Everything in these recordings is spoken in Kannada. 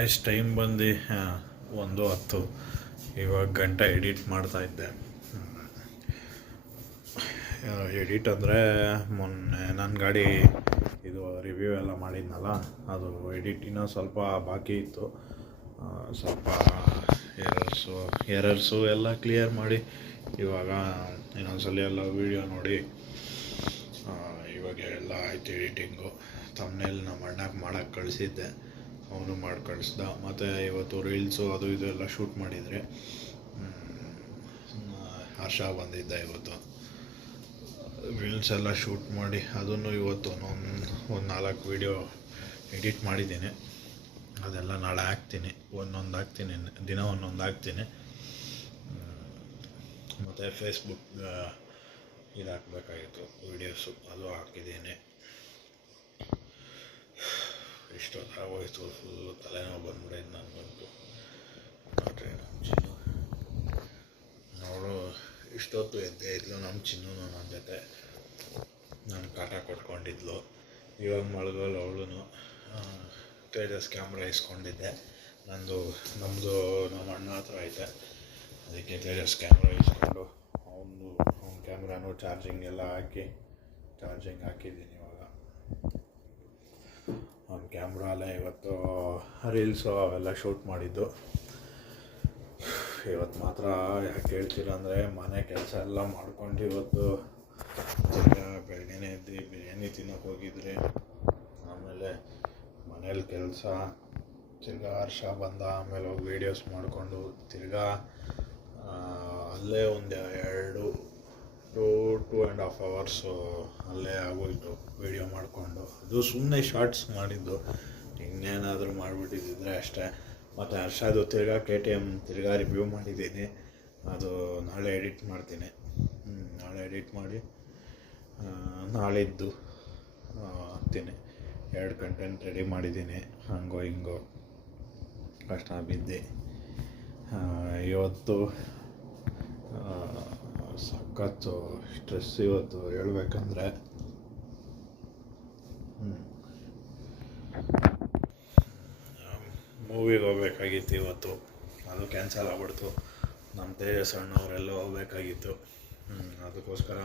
ಗಾಯ್ಸ್ ಟೈಮ್ ಬಂದು 1:10. ಇವಾಗ ಗಂಟೆ ಎಡಿಟ್ ಮಾಡ್ತಾಯಿದ್ದೆ. ಎಡಿಟ್ ಅಂದರೆ ಮೊನ್ನೆ ನನ್ನ ಗಾಡಿ ಇದು ರಿವ್ಯೂ ಎಲ್ಲ ಮಾಡಿದ್ನಲ್ಲ, ಅದು ಎಡಿಟ್ ಇನ್ನೂ ಸ್ವಲ್ಪ ಬಾಕಿ ಇತ್ತು. ಸ್ವಲ್ಪ ಎರರ್ಸು ಎಲ್ಲ ಕ್ಲಿಯರ್ ಮಾಡಿ ಇವಾಗ ಇನ್ನೊಂದ್ಸಲ ಎಲ್ಲ ವೀಡಿಯೋ ನೋಡಿ ಇವಾಗ ಎಲ್ಲ ಆಯ್ತು ಎಡಿಟಿಂಗು. ಥಂಬ್ನೇಲ್ ನಮ್ಮ ಅಣ್ಣಗೆ ಮಾಡೋಕ್ಕೆ ಕಳಿಸಿದ್ದೆ, ಅವನು ಮಾಡಿ ಕಳಿಸ್ದ. ಮತ್ತು ಇವತ್ತು ರೀಲ್ಸು ಅದು ಇದು ಎಲ್ಲ ಶೂಟ್ ಮಾಡಿದರೆ ಹರ್ಷ ಬಂದಿದ್ದ. ಇವತ್ತು ರೀಲ್ಸ್ ಎಲ್ಲ ಶೂಟ್ ಮಾಡಿ ಅದನ್ನು ಇವತ್ತು ಒಂದು 4 ವೀಡಿಯೋ ಎಡಿಟ್ ಮಾಡಿದ್ದೀನಿ. ಅದೆಲ್ಲ ನಾಳೆ ಹಾಕ್ತೀನಿ, ಒಂದೊಂದು ಹಾಕ್ತೀನಿ, ದಿನ ಒಂದೊಂದು ಹಾಕ್ತೀನಿ. ಮತ್ತು ಫೇಸ್ಬುಕ್ ಇದು ಹಾಕಬೇಕಾಗಿತ್ತು ವೀಡಿಯೋಸು, ಅದು ಹಾಕಿದ್ದೀನಿ. ಇಷ್ಟೊತ್ತು ಆಗೋಯ್ತು, ಫುಲ್ಲು ತಲೆನೋವು ಬಂದ್ಬಿಡೈತೆ ನನಗಂತೂ. ನೋಡ್ರಿ ನಮ್ಮ ಚಿನ್ನು, ಅವಳು ಇಷ್ಟೊತ್ತು ಎದ್ದೇ ಇದ್ಲು. ನಮ್ಮ ಚಿನ್ನು ನನ್ನ ಜೊತೆ ನಾನು ಕಾಟ ಕೊಟ್ಕೊಂಡಿದ್ಲು. ಇವಾಗ ಮಳಗಲ್ಲ ಅವಳು. ತೇಜಸ್ ಕ್ಯಾಮ್ರಾ ಇಸ್ಕೊಂಡಿದ್ದೆ, ನಮ್ಮದು ನಮ್ಮ ಅಣ್ಣ ಹತ್ರ ಐತೆ. ಅದಕ್ಕೆ ತೇಜಸ್ ಕ್ಯಾಮ್ರಾ ಇಸ್ಕೊಂಡು ಅವನ ಕ್ಯಾಮ್ರಾನು ಚಾರ್ಜಿಂಗ್ ಎಲ್ಲ ಚಾರ್ಜಿಂಗ್ ಹಾಕಿದ್ದೀನಿ. ಇವಾಗ ಅವ್ನ ಕ್ಯಾಮ್ರಾಲೇ ಇವತ್ತು ರೀಲ್ಸು ಅವೆಲ್ಲ ಶೂಟ್ ಮಾಡಿದ್ದು. ಇವತ್ತು ಮಾತ್ರ ಯಾಕೆ ಹೇಳ್ತೀರ ಅಂದರೆ, ಮನೆ ಕೆಲಸ ಎಲ್ಲ ಮಾಡ್ಕೊಂಡು ಇವತ್ತು ಬೆಳಗ್ಗೆನೇ ಎದ್ದು ಬಿರಿಯಾನಿ ತಿನ್ನೋಕೆ ಹೋಗಿದ್ರಿ. ಆಮೇಲೆ ಮನೇಲಿ ಕೆಲಸ, ತಿರ್ಗಾ ಹರ್ಷ ಬಂದ, ಆಮೇಲೆ ಹೋಗಿ ವೀಡಿಯೋಸ್ ಮಾಡಿಕೊಂಡು ತಿರ್ಗಾ ಅಲ್ಲೇ ಒಂದು 2.5 ಅವರ್ಸು ಅಲ್ಲೇ ಆಗೋಯ್ತು ವೀಡಿಯೋ ಮಾಡಿಕೊಂಡು. ಅದು ಸುಮ್ಮನೆ ಶಾರ್ಟ್ಸ್ ಮಾಡಿದ್ದು, ಇನ್ನೇನಾದರೂ ಮಾಡಿಬಿಟ್ಟಿದ್ದರೆ ಅಷ್ಟೇ. ಮತ್ತು ಹರ್ಷದು ತಿರ್ಗಾ KTM ತಿರ್ಗಾ ರಿವ್ಯೂ ಮಾಡಿದ್ದೀನಿ, ಅದು ನಾಳೆ ಎಡಿಟ್ ಮಾಡ್ತೀನಿ. ನಾಳೆ ಎಡಿಟ್ ಮಾಡಿ ನಾಳಿದ್ದು ಹಾಕ್ತೀನಿ. 2 ಕಂಟೆಂಟ್ ರೆಡಿ ಮಾಡಿದ್ದೀನಿ, ಹಂಗೋ ಹಿಂಗೋ ಕಷ್ಟ ಬಿದ್ದು. ಇವತ್ತು ಸಖತ್ತು ಸ್ಟ್ರೆಸ್ ಇವತ್ತು ಹೇಳ್ಬೇಕಂದ್ರೆ. ಮೂವಿಗೆ ಹೋಗ್ಬೇಕಾಗಿತ್ತು ಇವತ್ತು, ಅದು ಕ್ಯಾನ್ಸಲ್ ಆಗ್ಬಿಡ್ತು. ನಮ್ಮ ತೇಜಸ್ ಅಣ್ಣವರೆಲ್ಲ ಹೋಗ್ಬೇಕಾಗಿತ್ತು, ಅದಕ್ಕೋಸ್ಕರ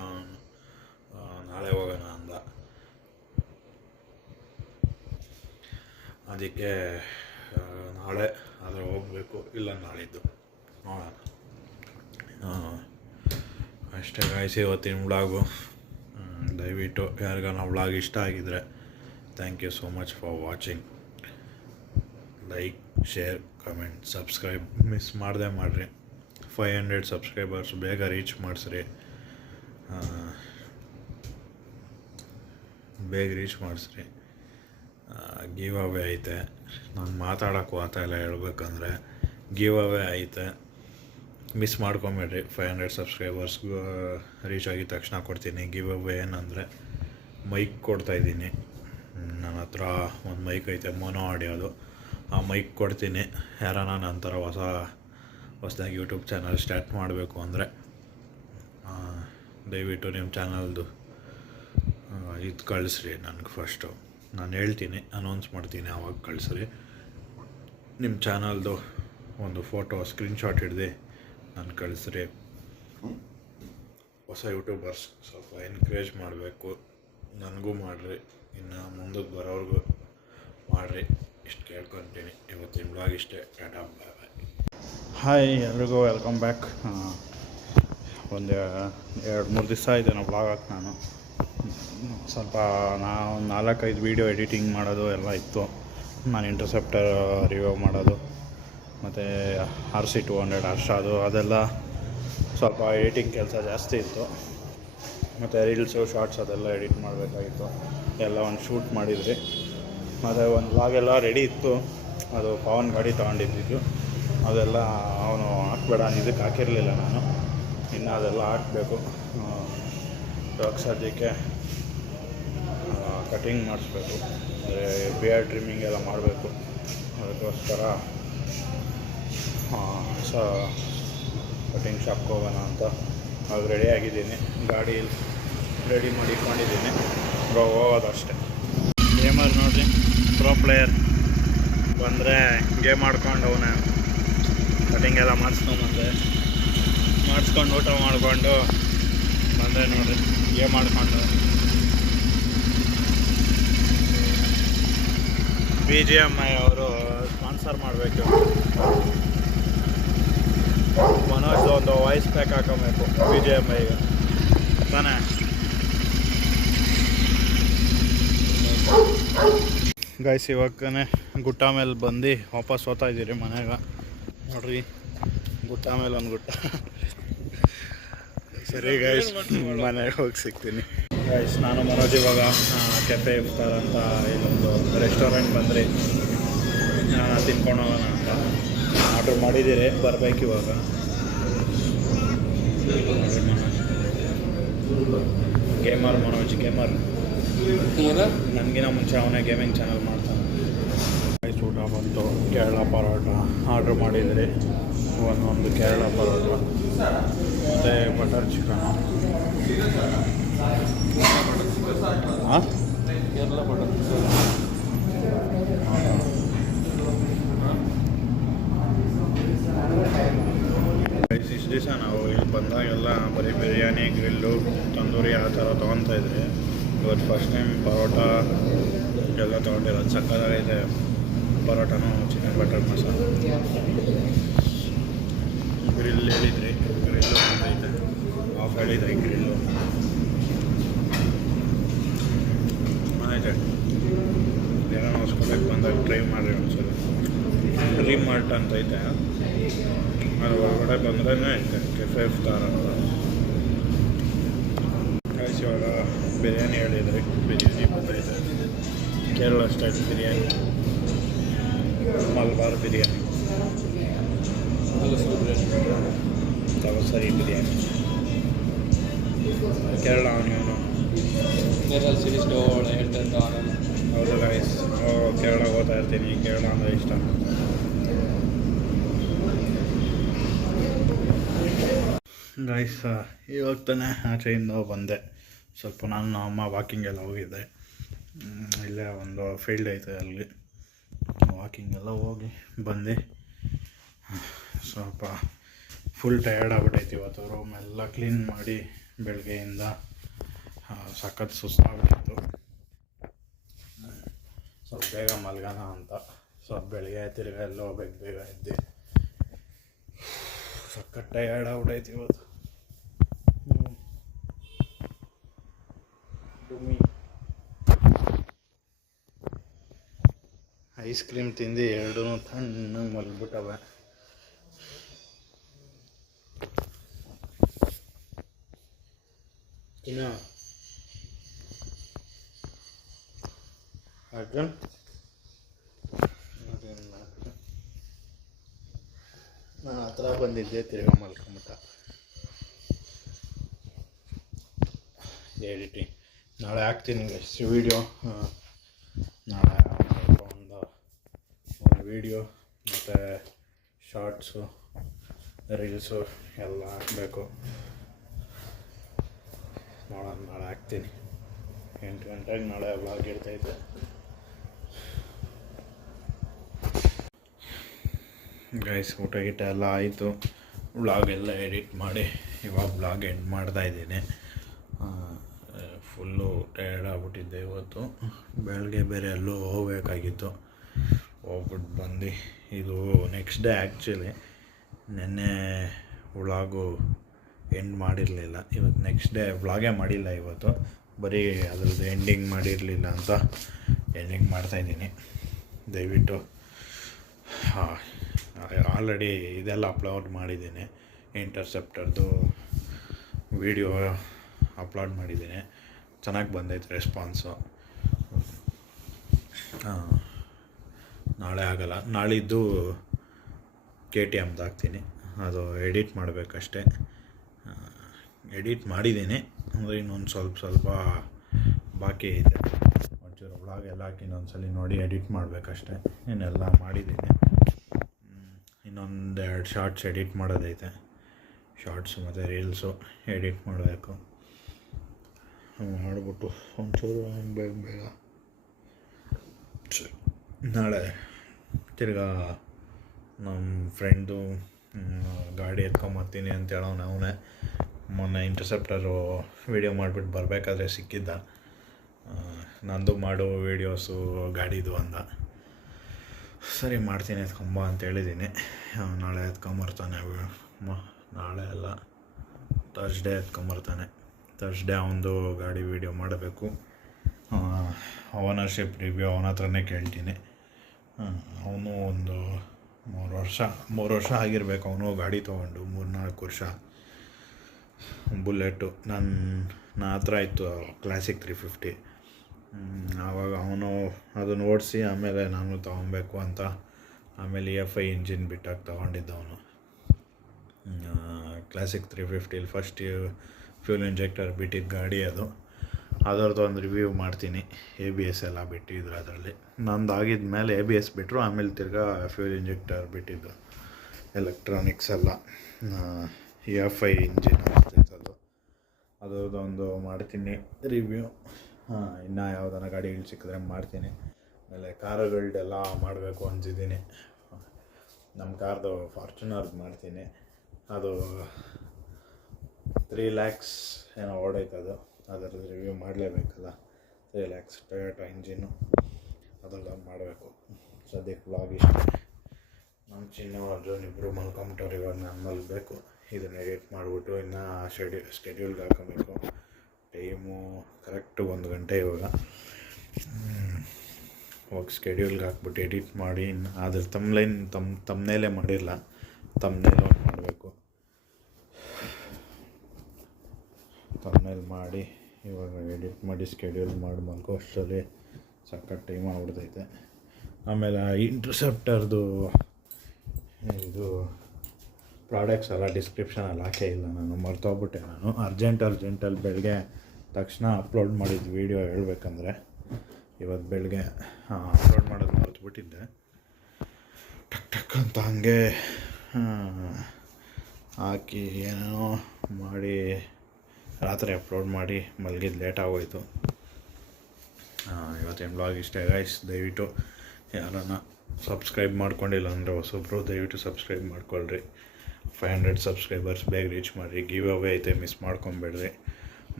ನಾಳೆ ಹೋಗೋಣ ಅಂದ. ಅದಕ್ಕೆ ನಾಳೆ ಆದರೆ ಹೋಗಬೇಕು, ಇಲ್ಲ ನಾಳಿದ್ದು ನೋಡೋಣ. ಅಷ್ಟೇ ಗಾಯ್ಸ್ ಇವತ್ತಿನ ವ್ಲಾಗು. ದಯವಿಟ್ಟು ಯಾರಿಗಾನ ವ್ಲಾಗ್ ಇಷ್ಟ ಆಗಿದ್ರೆ thank you so much for watching. Like, share, comment, subscribe miss ಮಾಡದೆ ಮಾಡಿರಿ. 500 ಸಬ್ಸ್ಕ್ರೈಬರ್ಸ್ ಬೇಗ ರೀಚ್ ಮಾಡಿಸ್ರಿ. ಗಿವ್ ಅವೇ ಐತೆ. ನಾನು ಮಾತಾಡೋಕ್ಕೂ ಆಗ್ತಾಯಿಲ್ಲ ಹೇಳ್ಬೇಕಂದ್ರೆ. ಗಿವ್ ಅವೇ ಐತೆ, ಮಿಸ್ ಮಾಡ್ಕೊಂಬೇಡ್ರಿ. 500 ಸಬ್ಸ್ಕ್ರೈಬರ್ಸ್ಗೂ ರೀಚ್ ಆಗಿದ ತಕ್ಷಣ ಕೊಡ್ತೀನಿ. ಗಿವ್ ಅವೇ ಏನಂದರೆ ಮೈಕ್ ಕೊಡ್ತಾಯಿದ್ದೀನಿ. ನನ್ನ ಹತ್ರ ಒಂದು ಮೈಕ್ ಐತೆ, ಮೋನೋ ಆಡಿಯೋದು. ಆ ಮೈಕ್ ಕೊಡ್ತೀನಿ. ಯಾರಾನ ನನ್ನ ಥರ ಹೊಸದಾಗಿ ಯೂಟ್ಯೂಬ್ ಚಾನಲ್ ಸ್ಟಾರ್ಟ್ ಮಾಡಬೇಕು ಅಂದರೆ ದಯವಿಟ್ಟು ನಿಮ್ಮ ಚಾನಲ್ದು ಇದು ಕಳಿಸ್ರಿ ನನಗೆ. ಫಸ್ಟು ನಾನು ಹೇಳ್ತೀನಿ, ಅನೌನ್ಸ್ ಮಾಡ್ತೀನಿ, ಆವಾಗ ಕಳಿಸ್ರಿ. ನಿಮ್ಮ ಚಾನಲ್ದು ಒಂದು ಫೋಟೋ ಸ್ಕ್ರೀನ್ಶಾಟ್ ಹಿಡ್ದು ನಾನು ಕಳಿಸ್ರಿ. ಹೊಸ ಯೂಟ್ಯೂಬರ್ಸ್ ಸ್ವಲ್ಪ ಎನ್ಕರೇಜ್ ಮಾಡಬೇಕು, ನನಗೂ ಮಾಡಿರಿ, ಇನ್ನು ಮುಂದಕ್ಕೆ ಬರೋರ್ಗೂ ಮಾಡಿರಿ. ಇಷ್ಟು ಕೇಳ್ಕೊತೀನಿ. ಇವತ್ತಿನ ವ್ಲಾಗ್ ಇಷ್ಟೇ. ಟಾಟಾ, ಬಾಯ್ ಬಾಯ್. ಹಾಯ್ ಎಲ್ರಿಗೂ, ವೆಲ್ಕಮ್ ಬ್ಯಾಕ್. ಒಂದು 2-3 ದಿವಸ ಆಯಿತು ನಾವು ವ್ಲಾಗ್ ಹಾಕಿ. ನಾನು ಸ್ವಲ್ಪ 4-5 ವೀಡಿಯೋ ಎಡಿಟಿಂಗ್ ಮಾಡೋದು ಎಲ್ಲ ಇತ್ತು. ನಾನು ಇಂಟರ್ಸೆಪ್ಟರ್ ರಿವ್ಯೂ ಮಾಡೋದು, ಮತ್ತು RC200 ಹರ್ಷದು, ಅದೆಲ್ಲ ಸ್ವಲ್ಪ ಎಡಿಟಿಂಗ್ ಕೆಲಸ ಜಾಸ್ತಿ ಇತ್ತು. ಮತ್ತು ರೀಲ್ಸು, ಶಾರ್ಟ್ಸ್ ಅದೆಲ್ಲ ಎಡಿಟ್ ಮಾಡಬೇಕಾಗಿತ್ತು. ಎಲ್ಲ ಒಂದು ಶೂಟ್ ಮಾಡಿದ್ರಿ. ಮತ್ತು ಒಂದು ವ್ಲಾಗೆಲ್ಲ ರೆಡಿ ಇತ್ತು. ಅದು ಪವನ್ ಗಾಡಿ ತೊಗೊಂಡಿದ್ದು, ಅದೆಲ್ಲ ಅವನು ಹಾಕ್ಬೇಡ ಇದಕ್ಕೆ ಹಾಕಿರಲಿಲ್ಲ ನಾನು. ಇನ್ನು ಅದೆಲ್ಲ ಹಾಕಬೇಕು. ಇವಾಗ ಸದ್ಯಕ್ಕೆ ಕಟಿಂಗ್ ಮಾಡಿಸ್ಬೇಕು, ಅಂದರೆ ಬಿಯರ್ಡ್ ಟ್ರಿಮ್ಮಿಂಗ್ ಎಲ್ಲ ಮಾಡಬೇಕು. ಅದಕ್ಕೋಸ್ಕರ ಕಟಿಂಗ್ ಶಾಪ್ಗೆ ಹೋಗೋಣ ಅಂತ ಆಗ ರೆಡಿ ಆಗಿದ್ದೀನಿ. ಗಾಡಿ ರೆಡಿ ಮಾಡಿ ಇಟ್ಕೊಂಡಿದ್ದೀನಿ. ಹೋಗೋದಷ್ಟೇ. ಗೇಮರ್ ನೋಡಿರಿ, ಪ್ರೋ ಪ್ಲೇಯರ್. ಬಂದರೆ ಗೇಮ್ ಆಡ್ಕೊಂಡು ಅವನೇ ಕಟಿಂಗ್ ಎಲ್ಲ ಮಾಡಿಸ್ಕೊಂಡು ಊಟ ಮಾಡಿಕೊಂಡು ಬಂದರೆ ನೋಡಿರಿ ಗೇಮ್ ಆಡ್ಕೊಂಡು BGMI ಅವರು ಸ್ಪಾನ್ಸರ್ ಮಾಡಬೇಕು. ಮನೋಜ್ ಒಂದು ವಾಯ್ಸ್ ಪ್ಯಾಕ್ ಹಾಕೋಬೇಕು BGMIಗೆ ತಾನೇ. ಗೈಸ್ ಇವಾಗನೇ ಗುಟ್ಟ ಮೇಲೆ ಬಂದು ವಾಪಸ್ ಹೋಗ್ತಾ ಇದ್ದೀರಿ ಮನೆಗೆ. ನೋಡ್ರಿ ಗುಟ್ಟ ಮೇಲೆ ಒಂದು ಗುಟ್ಟ. ಸರಿ ಗೈಸ್, ಮನೆಗೆ ಹೋಗಿ ಸಿಗ್ತೀನಿ ಗೈಸ್. ನಾನು ಮನೋಜ್ ಇವಾಗ ಕೆಫೆ ಇಫ್ತಾರ್ ಅಂತ ಇಲ್ಲೊಂದು ರೆಸ್ಟೋರೆಂಟ್ ಬಂದ್ರಿ ತಿನ್ಕೊಂಡು ಹೋಗೋಣ ಅಂತ ಆರ್ಡ್ರ್ ಮಾಡಿದ್ದೀರಿ. ಬರ್ಬೇಕು ಇವಾಗ. Gamer Manoj gamer. ನನಗಿನ ಮುಂಚೆ ಅವನೇ ಗೇಮಿಂಗ್ ಚಾನಲ್ ಮಾಡ್ತಾನೆ. ರೈಸ್ ಊಟ ಬಂತು. ಕೇರಳ ಪರೋಟ ಆರ್ಡ್ರ್ ಮಾಡಿದ್ರಿ. ಒಂದು ಕೇರಳ ಪರೋಟ ಮತ್ತು ಬಟರ್ ಚಿಕನು. ಹಾಂ, ಕೇರಳ ಬಟರ್ ಚಿಕನ್. ಇಷ್ಟು ದಿವಸ ನಾವು ಇಲ್ಲಿ ಬಂದಾಗೆಲ್ಲ ಬರೀ ಬಿರಿಯಾನಿ, ಗ್ರಿಲ್ಲು, ತಂದೂರಿ ಆ ಥರ ತೊಗೊತಾ ಇದ್ರಿ. ಇವತ್ತು ಫಸ್ಟ್ ಟೈಮ್ ಪರೋಟ ಎಲ್ಲ ತೊಗೊಂಡಿರೋದು. ಸಕ್ಕತ್ತಾಗೈತೆ ಪರೋಟನೂ, ಚಿಕನ್ ಬಟರ್ ಮಸಾಲ. ಗ್ರಿಲ್ ಹೇಳಿದ್ರಿ, ಗ್ರಿಲ್ಲು ಅಂತೈತೆ. ಆಫ್ ಹೇಳಿದ್ರಿ ಗ್ರಿಲ್ಲು ಆಯ್ತು. ಏನೋ ಹೊಸ್ಕೊಬೇಕು ಬಂದಾಗ ಟ್ರೈ ಮಾಡಿರಿ ಒಂದ್ಸಲ. ಡ್ರೀಮ್ ಮಾರ್ಟ್ ಅಂತೈತೆ, ಅದು ಹೊರಗಡೆ ಬಂದ್ರೇ ಐತೆ ಕೆಫೆ ಇಫ್ತಾರ್ ಅಂತ. ಇವಾಗ ಬಿರಿಯಾನಿ ಹೇಳಿದ್ರಿ, ಬಿರಿಯಾನಿ ಬಂದೈತೆ. Kerala style biryani, Malabar biryani, Thalassery biryani, Kerala onion. Kerala series ಹೌದು ಗೈಸ್, ಕೇರಳ ಹೋಗ್ತಾ ಇರ್ತೀನಿ. ಕೇರಳ ಅಂದರೆ ಇಷ್ಟ. ಗೈಸ್ ಇವಾಗ ತಾನೇ ಆಚೆಯಿಂದ ಬಂದೆ. ಸ್ವಲ್ಪ ನಾನು ಅಮ್ಮ ವಾಕಿಂಗ್ ಎಲ್ಲ ಹೋಗಿದ್ದೆ. ಇಲ್ಲೇ ಒಂದು ಫೀಲ್ಡ್ ಐತೆ, ಅಲ್ಲಿ ವಾಕಿಂಗ್ ಎಲ್ಲ ಹೋಗಿ ಬಂದು ಸ್ವಲ್ಪ ಫುಲ್ ಟಯರ್ಡ್ ಆಗ್ಬಿಟ್ಟೈತಿ ಇವತ್ತು. ರೂಮ್ ಎಲ್ಲ ಕ್ಲೀನ್ ಮಾಡಿ ಬೆಳಗ್ಗೆಯಿಂದ ಸಖತ್ ಸುಸ್ತಾಗ್ಬಿಟ್ಟಿತ್ತು. ಸ್ವಲ್ಪ ಬೇಗ ಮಲ್ಗೋಣ ಅಂತ ಸ್ವಲ್ಪ ಬೆಳಗ್ಗೆ ತಿರ್ಗ ಎಲ್ಲ ಹೋಗ್ಬೇಕು. ಬೇಗ ಎದ್ದು ಸಖತ್ ಟಯರ್ಡ್ ಆಗ್ಬಿಟ್ಟೈತಿ ಇವತ್ತು. ಐಸ್ ಕ್ರೀಮ್ ತಿಂದು ಎರಡೂ ತಣ್ಣಗೆ ಮಲ್ಬಿಟ್ಟವೆ. ಇನ್ನು ಅರ್ಜುನ್ ನಾನು ಹತ್ರ ಬಂದಿದ್ದೆ, ತಿರ್ಗಾ ಮಲ್ಕೊಂಬಿಟ್ಟ. ಎಡಿಟಿಂಗ್ ನಾಳೆ ಹಾಕ್ತೀನಿ ವಿಡಿಯೋ. ನಾಳೆ ಒಂದು ವಿಡಿಯೋ ಮತ್ತು ಶಾರ್ಟ್ಸು, ರೀಲ್ಸು ಎಲ್ಲ ಹಾಕಬೇಕು. ನೋಡೋಣ, ನಾಳೆ ಹಾಕ್ತೀನಿ. 8 ಗಂಟೆಗೆ ನಾಳೆ ವ್ಲಾಗ್ ಇರ್ತೈತೆ. ಗೈಸ್ ಊಟ ಗೀಟ ಎಲ್ಲ ಆಯಿತು. ವ್ಲಾಗ್ ಎಲ್ಲ ಎಡಿಟ್ ಮಾಡಿ ಇವಾಗ ವ್ಲಾಗ್ ಎಂಡ್ ಮಾಡ್ತಾಯಿದ್ದೀನಿ. ಫುಲ್ಲು ಟಯರ್ಡ್ ಆಗ್ಬಿಟ್ಟಿದ್ದೆ ಇವತ್ತು. ಬೆಳಗ್ಗೆ ಬೇರೆ ಎಲ್ಲೂ ಹೋಗಬೇಕಾಗಿತ್ತು. ಹೋಗ್ಬಿಟ್ಟು ಬಂದು ಇದು ನೆಕ್ಸ್ಟ್ ಡೇ. ಆ್ಯಕ್ಚುಲಿ ನೆನ್ನೆ ವ್ಲಾಗು ಎಂಡ್ ಮಾಡಿರಲಿಲ್ಲ. ಇವತ್ತು ನೆಕ್ಸ್ಟ್ ಡೇ ವ್ಲಾಗೇ ಮಾಡಿಲ್ಲ ಇವತ್ತು. ಬರೀ ಅದ್ರದ್ದು ಎಂಡಿಂಗ್ ಮಾಡಿರಲಿಲ್ಲ ಅಂತ ಎಂಡಿಂಗ್ ಮಾಡ್ತಾಯಿದ್ದೀನಿ. ದಯವಿಟ್ಟು ಆಲ್ರೆಡಿ ಇದೆಲ್ಲ ಅಪ್ಲೋಡ್ ಮಾಡಿದ್ದೀನಿ. ಇಂಟರ್ಸೆಪ್ಟರ್ದು ವಿಡಿಯೋ ಅಪ್ಲೋಡ್ ಮಾಡಿದ್ದೀನಿ. ಚೆನ್ನಾಗಿ ಬಂದೈತೆ ರೆಸ್ಪಾನ್ಸು. ನಾಳೆ ಆಗೋಲ್ಲ, ನಾಳಿದ್ದು KTMದು ಹಾಕ್ತೀನಿ. ಅದು ಎಡಿಟ್ ಮಾಡಬೇಕಷ್ಟೆ. ಎಡಿಟ್ ಮಾಡಿದ್ದೀನಿ ಅಂದರೆ ಇನ್ನೊಂದು ಸ್ವಲ್ಪ ಬಾಕಿ ಐತೆ. ಒಂಚೂರು ವ್ಲಾಗ್ ಎಲ್ಲ ಹಾಕಿ ಇನ್ನೊಂದ್ಸಲ ನೋಡಿ ಎಡಿಟ್ ಮಾಡಬೇಕಷ್ಟೆ. ಇನ್ನೆಲ್ಲ ಮಾಡಿದ್ದೀನಿ. ಇನ್ನೊಂದೆರಡು ಶಾರ್ಟ್ಸ್ ಎಡಿಟ್ ಮಾಡೋದೈತೆ. ಶಾರ್ಟ್ಸು ಮತ್ತು ರೀಲ್ಸು ಎಡಿಟ್ ಮಾಡಬೇಕು. ಮಾಡಿಬಿಟ್ಟು ಒಂಚೂರು ಬೇಗ ನಾಳೆ ತಿರ್ಗಾ ನಮ್ಮ ಫ್ರೆಂಡು ಗಾಡಿ ಎತ್ಕೊಂಬರ್ತೀನಿ ಅಂತ ಹೇಳೋನು ಅವನೇ. ಮೊನ್ನೆ ಇಂಟರ್ಸೆಪ್ಟರು ವೀಡಿಯೋ ಮಾಡಿಬಿಟ್ಟು ಬರಬೇಕಾದ್ರೆ ಸಿಕ್ಕಿದ್ದ. ನಂದು ಮಾಡು ವೀಡಿಯೋಸು ಗಾಡಿದು ಅಂದ. ಸರಿ ಮಾಡ್ತೀನಿ ಎತ್ಕೊಂಬ ಅಂತ ಹೇಳಿದ್ದೀನಿ. ನಾಳೆ ಎತ್ಕೊಂಬರ್ತಾನೆ. ನಾಳೆ ಅಲ್ಲ, ಥರ್ಸ್ಡೇ ಎತ್ಕೊಂಬರ್ತಾನೆ. ಥರ್ಸ್ಡೇ ಅವನದು ಗಾಡಿ ವೀಡಿಯೋ ಮಾಡಬೇಕು. ಓನರ್ಶಿಪ್ ರಿವ್ಯೂ ಅವನ ಹತ್ರನೇ ಕೇಳ್ತೀನಿ. ಅವನು ಒಂದು 3 ವರ್ಷ ಆಗಿರಬೇಕು ಅವನು ಗಾಡಿ ತೊಗೊಂಡು. 3-4 ವರ್ಷ. ಬುಲ್ಲೆಟ್ಟು ನನ್ನ ಹತ್ರ ಇತ್ತು ಕ್ಲಾಸಿಕ್ 350. ಆವಾಗ ಅವನು ಅದನ್ನು ಓಡಿಸಿ ಆಮೇಲೆ ನಾನು ತೊಗೊಬೇಕು ಅಂತ ಆಮೇಲೆ EFI ಇಂಜಿನ್ ಬಿಟ್ಟಾಗ ತೊಗೊಂಡಿದ್ದವನು. ಕ್ಲಾಸಿಕ್ 350 ಫಸ್ಟ್ ಫ್ಯೂಲ್ ಇಂಜೆಕ್ಟರ್ ಬಿಟ್ಟಿದ್ದ ಗಾಡಿ ಅದು. ಅದರದ್ದು ಒಂದು ರಿವ್ಯೂ ಮಾಡ್ತೀನಿ. ABS ಎಲ್ಲ ಬಿಟ್ಟಿದ್ರು ಅದರಲ್ಲಿ. ನಂದು ಆಗಿದ ಮೇಲೆ ABS ಬಿಟ್ಟರು, ಆಮೇಲೆ ತಿರ್ಗಾ ಫ್ಯೂಲ್ ಇಂಜೆಕ್ಟರ್ ಬಿಟ್ಟಿದ್ದು ಎಲೆಕ್ಟ್ರಾನಿಕ್ಸ್ ಎಲ್ಲ. EFI ಇಂಜಿನ್ ಆಗ್ತೈತದು. ಅದರದ್ದೊಂದು ಮಾಡ್ತೀನಿ ರಿವ್ಯೂ. ಇನ್ನು ಯಾವುದನ್ನ ಗಾಡಿಗಳು ಸಿಕ್ಕಿದ್ರೆ ಮಾಡ್ತೀನಿ. ಆಮೇಲೆ ಕಾರುಗಳ್ದೆಲ್ಲ ಮಾಡಬೇಕು ಅಂತಿದ್ದೀನಿ. ನಮ್ಮ ಕಾರ್ದು ಫಾರ್ಚುನರ್ದು ಮಾಡ್ತೀನಿ. ಅದು 3 lakhs ಏನೋ ಓಡೈತದು. ಅದರದ್ದು ರಿವ್ಯೂ ಮಾಡಲೇಬೇಕಲ್ಲ. 3 lakhs ಟೊಯೋಟಾ ಇಂಜಿನ್ನು, ಅದೆಲ್ಲ ಮಾಡಬೇಕು. ಸದ್ಯಕ್ಕೆ ವ್ಲಾಗ್ ಇಷ್ಟ. ನಮ್ಮ ಚಿನ್ನ ಅರ್ಜುನ್ ಇಬ್ಬರು ಮಲ್ಕೊಂಬಿಟ್ಟವ್ರು. ಇವಾಗ ನಾನು ಮಲಗಬೇಕು. ಇದನ್ನು ಎಡಿಟ್ ಮಾಡಿಬಿಟ್ಟು ಇನ್ನು ಸ್ಕೆಡ್ಯೂಲ್ಗೆ ಹಾಕೋಬೇಕು. ಟೈಮು ಕರೆಕ್ಟು 1 ಗಂಟೆ ಇವಾಗ. ಹೋಗಿ ಸ್ಕೆಡ್ಯೂಲ್ಗೆ ಹಾಕ್ಬಿಟ್ಟು ಎಡಿಟ್ ಮಾಡಿ ಅದ್ರ ತಮ್ಮನೇಲೇ ಮಾಡಿರಲ್ಲ, ತಮ್ಮನೇಲಿ ಮಾಡಬೇಕು. ತಮ್ಮನೇಲಿ ಮಾಡಿ ಇವಾಗ ಎಡಿಟ್ ಮಾಡಿ ಸ್ಕೆಡ್ಯೂಲ್ ಮಾಡಿ ಮಲ್ಕೋ ಅಷ್ಟರಲ್ಲಿ ಸಖತ್ ಟೈಮ್ ಆಗ್ಬಿಡ್ತೈತೆ. ಆಮೇಲೆ ಇಂಟರ್ಸೆಪ್ಟರ್ದು ಇದು ಪ್ರಾಡಕ್ಟ್ಸ್ ಎಲ್ಲ ಡಿಸ್ಕ್ರಿಪ್ಷನಲ್ಲಿ ಹಾಕೇ ಇಲ್ಲ. ನಾನು ಮರ್ತೋಗ್ಬಿಟ್ಟೆ. ನಾನು ಅರ್ಜೆಂಟಲ್ಲಿ ಬೆಳಗ್ಗೆ ತಕ್ಷಣ ಅಪ್ಲೋಡ್ ಮಾಡಿದ್ದು ವೀಡಿಯೋ ಹೇಳ್ಬೇಕಂದ್ರೆ ಇವತ್ತು ಬೆಳಗ್ಗೆ ಅಪ್ಲೋಡ್ ಮಾಡೋದು ಮರ್ತುಬಿಟ್ಟಿದ್ದೆ. ಟಕ್ ಅಂತ ಹಂಗೆ ಹಾಕಿ ಏನೇನೋ ಮಾಡಿ ರಾತ್ರಿ ಅಪ್ಲೋಡ್ ಮಾಡಿ ಮಲಗಿದ್ದು ಲೇಟ್ ಆಗೋಯ್ತು. ಇವತ್ತಿನ ಬ್ಲಾಗ್ ಇಷ್ಟ ಗೈಸ್. ದಯವಿಟ್ಟು ಯಾರನ್ನ ಸಬ್ಸ್ಕ್ರೈಬ್ ಮಾಡ್ಕೊಂಡಿಲ್ಲ ಅಂದರೆ ಹೊಸೊಬ್ಬರು ದಯವಿಟ್ಟು ಸಬ್ಸ್ಕ್ರೈಬ್ ಮಾಡ್ಕೊಳ್ರಿ. 500 ಸಬ್ಸ್ಕ್ರೈಬರ್ಸ್ ಬೇಗ ರೀಚ್ ಮಾಡಿರಿ. ಗಿವ್ ಅವೇ ಐತೆ, ಮಿಸ್ ಮಾಡ್ಕೊಬೇಡ್ರಿ.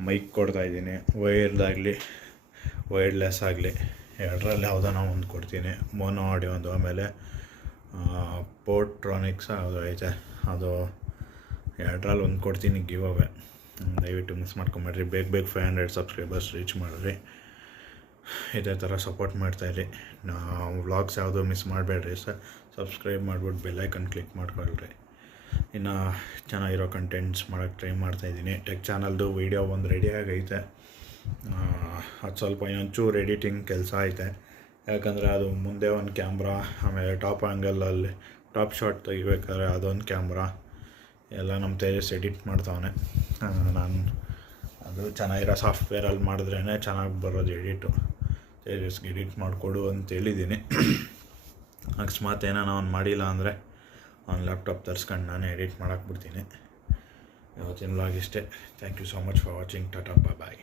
ಮೈಕ್ ಕೊಡ್ತಾಯಿದ್ದೀನಿ, ವೈರ್ಲೆಸ್ ಆಗಲಿ ಎರಡರಲ್ಲಿ ಯಾವುದೋ ಒಂದು ಕೊಡ್ತೀನಿ. ಮೋನೋ ಆಡಿಯೋ ಒಂದು, ಆಮೇಲೆ ಪೋರ್ಟ್ರಾನಿಕ್ಸ್ ಅದು ಐತೆ, ಅದು ಎರಡರಲ್ಲಿ ಒಂದು ಕೊಡ್ತೀನಿ ಗಿವ್ ಅವೇ. ದಯವಿಟ್ಟು ಮಿಸ್ ಮಾಡ್ಕೊಂಬೇಡ್ರಿ. ಬೇಗ 500 ಸಬ್ಸ್ಕ್ರೈಬರ್ಸ್ ರೀಚ್ ಮಾಡಿರಿ. ಇದೇ ಥರ ಸಪೋರ್ಟ್ ಮಾಡ್ತಾಯಿರಿ. ವ್ಲಾಗ್ಸ್ ಯಾವುದೋ ಮಿಸ್ ಮಾಡಬೇಡ್ರಿ. ಸಬ್ಸ್ಕ್ರೈಬ್ ಮಾಡಿಬಿಟ್ಟು ಬೆಲ್ಲೈಕನ್ ಕ್ಲಿಕ್ ಮಾಡ್ಕೊಳ್ರಿ. ಇನ್ನು ಚೆನ್ನಾಗಿರೋ ಕಂಟೆಂಟ್ಸ್ ಮಾಡೋಕ್ಕೆ ಟ್ರೈ ಮಾಡ್ತಾಯಿದ್ದೀನಿ. ಟೆಕ್ ಚಾನಲ್ದು ವೀಡಿಯೋ ಒಂದು ರೆಡಿಯಾಗೈತೆ. ಅದು ಸ್ವಲ್ಪ ಇನ್ನೊಂಚೂರು ಎಡಿಟಿಂಗ್ ಕೆಲಸ ಐತೆ. ಯಾಕಂದರೆ ಅದು ಮುಂದೆ ಒಂದು ಕ್ಯಾಮ್ರಾ, ಆಮೇಲೆ ಟಾಪ್ ಆ್ಯಂಗಲಲ್ಲಿ ಟಾಪ್ ಶಾಟ್ ತೆಗಿಬೇಕಾದ್ರೆ ಅದೊಂದು ಕ್ಯಾಮ್ರಾ ಎಲ್ಲ ನಮ್ಮ ತೇಜಸ್ ಎಡಿಟ್ ಮಾಡ್ತಾವನೆ. ನಾನು ಅದು ಚೆನ್ನಾಗಿರೋ ಸಾಫ್ಟ್ವೇರಲ್ಲಿ ಮಾಡಿದ್ರೇ ಚೆನ್ನಾಗಿ ಬರೋದು ಎಡಿಟು. ತೇಜಸ್ಗೆ ಎಡಿಟ್ ಮಾಡಿಕೊಡು ಅಂತ ಹೇಳಿದ್ದೀನಿ. ಅಕಸ್ಮಾತ್ ಏನೋ ಅವ್ನು ಮಾಡಿಲ್ಲ ಅಂದರೆ ಅವ್ನು ಲ್ಯಾಪ್ಟಾಪ್ ತರಿಸ್ಕೊಂಡು ನಾನೇ ಎಡಿಟ್ ಮಾಡಾಕ್ಬಿಡ್ತೀನಿ. ಇವತ್ತಿನ ವ್ಲಾಗ್ ಇಷ್ಟೇ. Thank you so much for watching. Tata, bye.